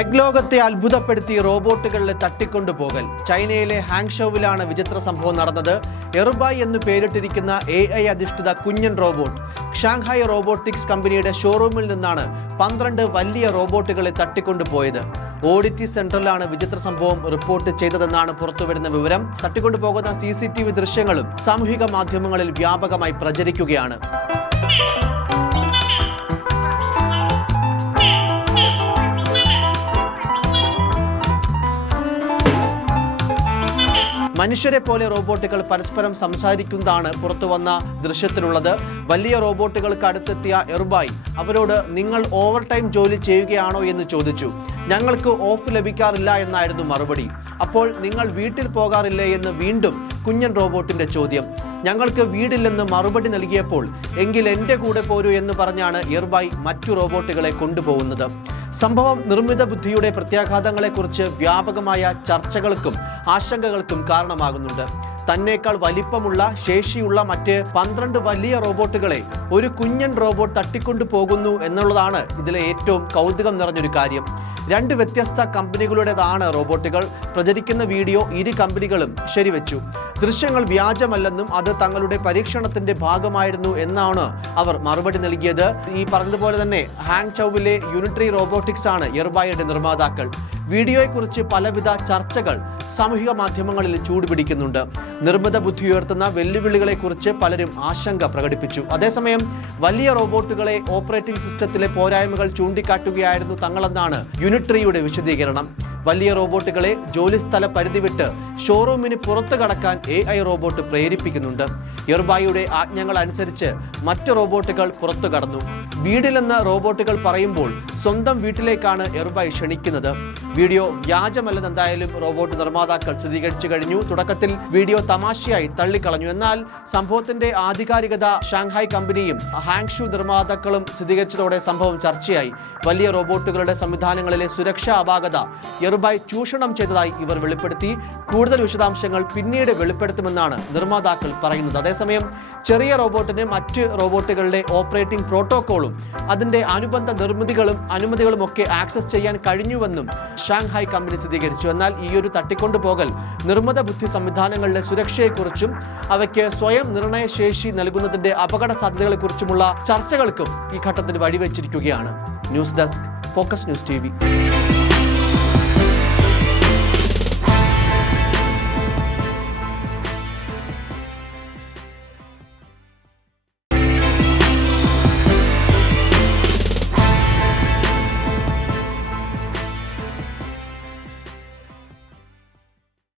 Tech ലോകത്തെ അത്ഭുതപ്പെടുത്തി റോബോട്ടുകളിലെ തട്ടിക്കൊണ്ടുപോകൽ. ചൈനയിലെ ഹാങ്ഷോവിലാണ് വിചിത്ര സംഭവം നടന്നത്. എറുബായ് എന്ന് പേരിട്ടിരിക്കുന്ന എ ഐ അധിഷ്ഠിത കുഞ്ഞൻ റോബോട്ട്. ഷാങ്ഹായ് റോബോട്ടിക്സ് കമ്പനിയുടെ ഷോറൂമിൽ നിന്നാണ് പന്ത്രണ്ട് വലിയ റോബോട്ടുകളെ തട്ടിക്കൊണ്ടുപോയത്. ഓഡിറ്റി സെന്ററിലാണ് വിചിത്ര സംഭവം റിപ്പോർട്ട് ചെയ്തതെന്നാണ് പുറത്തുവരുന്ന വിവരം. തട്ടിക്കൊണ്ടുപോകുന്ന സി സി ടി വി ദൃശ്യങ്ങളും സാമൂഹിക മാധ്യമങ്ങളിൽ വ്യാപകമായി പ്രചരിക്കുകയാണ്. മനുഷ്യരെ പോലെ റോബോട്ടുകൾ പരസ്പരം സംസാരിക്കുന്നതാണ് പുറത്തു വന്ന ദൃശ്യത്തിലുള്ളത്. വലിയ റോബോട്ടുകൾക്ക് അടുത്തെത്തിയ എർബായ് അവരോട് നിങ്ങൾ ഓവർ ടൈം ജോലി ചെയ്യുകയാണോ? എന്ന് ചോദിച്ചു. ഞങ്ങൾക്ക് ഓഫ് ലഭിക്കാറില്ല എന്നായിരുന്നു മറുപടി. അപ്പോൾ നിങ്ങൾ വീട്ടിൽ പോകാറില്ലേ? എന്ന് വീണ്ടും കുഞ്ഞൻ റോബോട്ടിന്റെ ചോദ്യം. ഞങ്ങൾക്ക് വീടില്ലെന്ന് മറുപടി നൽകിയപ്പോൾ എങ്കിൽ എന്റെ കൂടെ പോരൂ എന്ന് പറഞ്ഞാണ് ഇർബായ് മറ്റു റോബോട്ടുകളെ കൊണ്ടുപോകുന്നത്. സംഭവം നിർമ്മിത ബുദ്ധിയുടെ പ്രത്യാഘാതങ്ങളെക്കുറിച്ച് വ്യാപകമായ ചർച്ചകൾക്കും ആശങ്കകൾക്കും കാരണമാകുന്നുണ്ട്. തന്നേക്കാൾ വലിപ്പമുള്ള ശേഷിയുള്ള മറ്റ് പന്ത്രണ്ട് വലിയ റോബോട്ടുകളെ ഒരു കുഞ്ഞൻ റോബോട്ട് തട്ടിക്കൊണ്ടു പോകുന്നു എന്നുള്ളതാണ് ഇതിലെ ഏറ്റവും കൗതുകം നിറഞ്ഞൊരു കാര്യം. രണ്ട് വ്യത്യസ്ത കമ്പനികളുടേതാണ് റോബോട്ടുകൾ. പ്രചരിക്കുന്ന വീഡിയോ ഇരു കമ്പനികളും ശരിവെച്ചു. ദൃശ്യങ്ങൾ വ്യാജമല്ലെന്നും അത് തങ്ങളുടെ പരീക്ഷണത്തിന്റെ ഭാഗമായിരുന്നു എന്നാണ് അവർ മറുപടി നൽകിയത്. ഈ പറഞ്ഞതുപോലെ തന്നെ ഹാങ് ചൌവിലെ യൂണിറ്ററി റോബോട്ടിക്സ് ആണ് എർബായയുടെ നിർമ്മാതാക്കൾ. വീഡിയോയെക്കുറിച്ച് പലവിധ ചർച്ചകൾ സാമൂഹിക മാധ്യമങ്ങളിൽ ചൂടുപിടിക്കുന്നുണ്ട്. നിർമ്മിത ബുദ്ധി ഉയർത്തുന്ന വെല്ലുവിളികളെക്കുറിച്ച് പലരും ആശങ്ക പ്രകടിപ്പിച്ചു. അതേസമയം വലിയ റോബോട്ടുകളെ ഓപ്പറേറ്റിംഗ് സിസ്റ്റത്തിലെ പോരായ്മകൾ ചൂണ്ടിക്കാട്ടുകയായിരുന്നു തങ്ങളെന്നാണ് യൂണിട്രിയുടെ വിശദീകരണം. വലിയ റോബോട്ടുകളെ ജോലിസ്ഥല പരിധി വിട്ട് ഷോറൂമിന് പുറത്തു കടക്കാൻ എ ഐ റോബോട്ട് പ്രേരിപ്പിക്കുന്നുണ്ട്. എർബായിയുടെ ആജ്ഞകൾ അനുസരിച്ച് മറ്റ് റോബോട്ടുകൾ പുറത്തു കടന്നു. വീടിലെന്ന് റോബോട്ടുകൾ പറയുമ്പോൾ സ്വന്തം വീട്ടിലേക്കാണ് എർബായ് ക്ഷണിക്കുന്നത്. വീഡിയോ വ്യാജമല്ലെന്ന് എന്തായാലും റോബോട്ട് നിർമ്മാതാക്കൾ സ്ഥിരീകരിച്ചു കഴിഞ്ഞു. തുടക്കത്തിൽ വീഡിയോ തമാശയായി തള്ളിക്കളഞ്ഞു. എന്നാൽ സംഭവത്തിന്റെ ആധികാരികത ഷാങ്ഹായ് കമ്പനിയും ഹാങ്ഷു നിർമ്മാതാക്കളും സ്ഥിരീകരിച്ചതോടെ സംഭവം ചർച്ചയായി. വലിയ റോബോട്ടുകളുടെ സംവിധാനങ്ങളിലെ സുരക്ഷാ അപാകത എറുബായ് ചൂഷണം ചെയ്തതായി ഇവർ വെളിപ്പെടുത്തി. കൂടുതൽ വിശദാംശങ്ങൾ പിന്നീട് വെളിപ്പെടുത്തുമെന്നാണ് നിർമ്മാതാക്കൾ പറയുന്നത്. അതേസമയം ചെറിയ റോബോട്ടിന് മറ്റ് റോബോട്ടുകളുടെ ഓപ്പറേറ്റിംഗ് പ്രോട്ടോക്കോളും അതിന്റെ അനുബന്ധ നിർമ്മിതികളും അനുമതികളും ഒക്കെ ആക്സസ് ചെയ്യാൻ കഴിഞ്ഞുവെന്നും ഷാങ്ഹായ് കമ്പനി സ്ഥിരീകരിച്ചു. എന്നാൽ ഈ ഒരു തട്ടിക്കൊണ്ടുപോകൽ നിർമ്മിത ബുദ്ധി സംവിധാനങ്ങളുടെ സുരക്ഷയെക്കുറിച്ചും അവയ്ക്ക് സ്വയം നിർണയശേഷി നൽകുന്നതിന്റെ അപകട സാധ്യതകളെക്കുറിച്ചുമുള്ള ചർച്ചകൾക്കും ഈ ഘട്ടത്തിൽ വഴിവെച്ചിരിക്കുകയാണ്. News desk focus news T